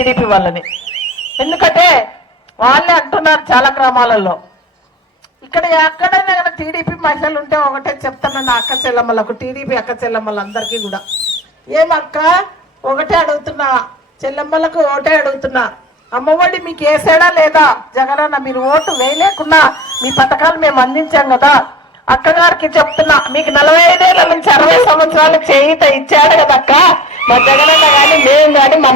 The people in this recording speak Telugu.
టీడీపీ వాళ్ళని. ఎందుకంటే వాళ్ళే అంటున్నారు చాలా గ్రామాలలో. ఇక్కడ ఎక్కడైనా కానీ టీడీపీ మహిళలు ఉంటే ఒకటే చెప్తాను నా అక్క చెల్లమ్మలకు, టీడీపీ అక్క చెల్లమ్మలందరికీ కూడా, ఏమక్క ఒకటే అడుగుతున్నా, చెల్లమ్మలకు ఒకటే అడుగుతున్నా, అమ్మఒడి మీకు వేసాడా లేదా జగనన్న? మీరు ఓటు వేయలేకున్నా మీ పథకాలు మేము అందించాం కదా. అక్కగారికి చెప్తున్నా, మీకు 45 ఏళ్ల నుంచి 60 సంవత్సరాలు చేయిత ఇచ్చాడు కదక్క మా జగనన్న కానీ మేము కానీ మా